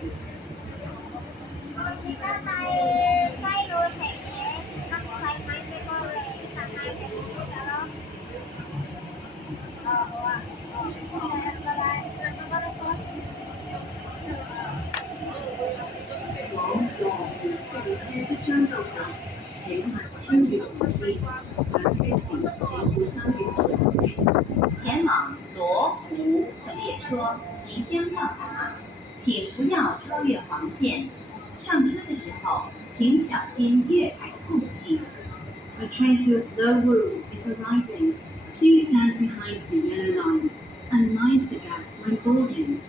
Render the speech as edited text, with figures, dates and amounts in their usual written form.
Người ta tay tay đồ thẻ năm tay máy cái con này cả hai thẻ cái đó接张道上前往70小时，而飞行前往罗湖的列车即将到达，请不要超越黄线。上车的时候，请小心月台的空隙。The train to Lowu is arriving. Please stand behind the yellow line and mind the gap when boarding.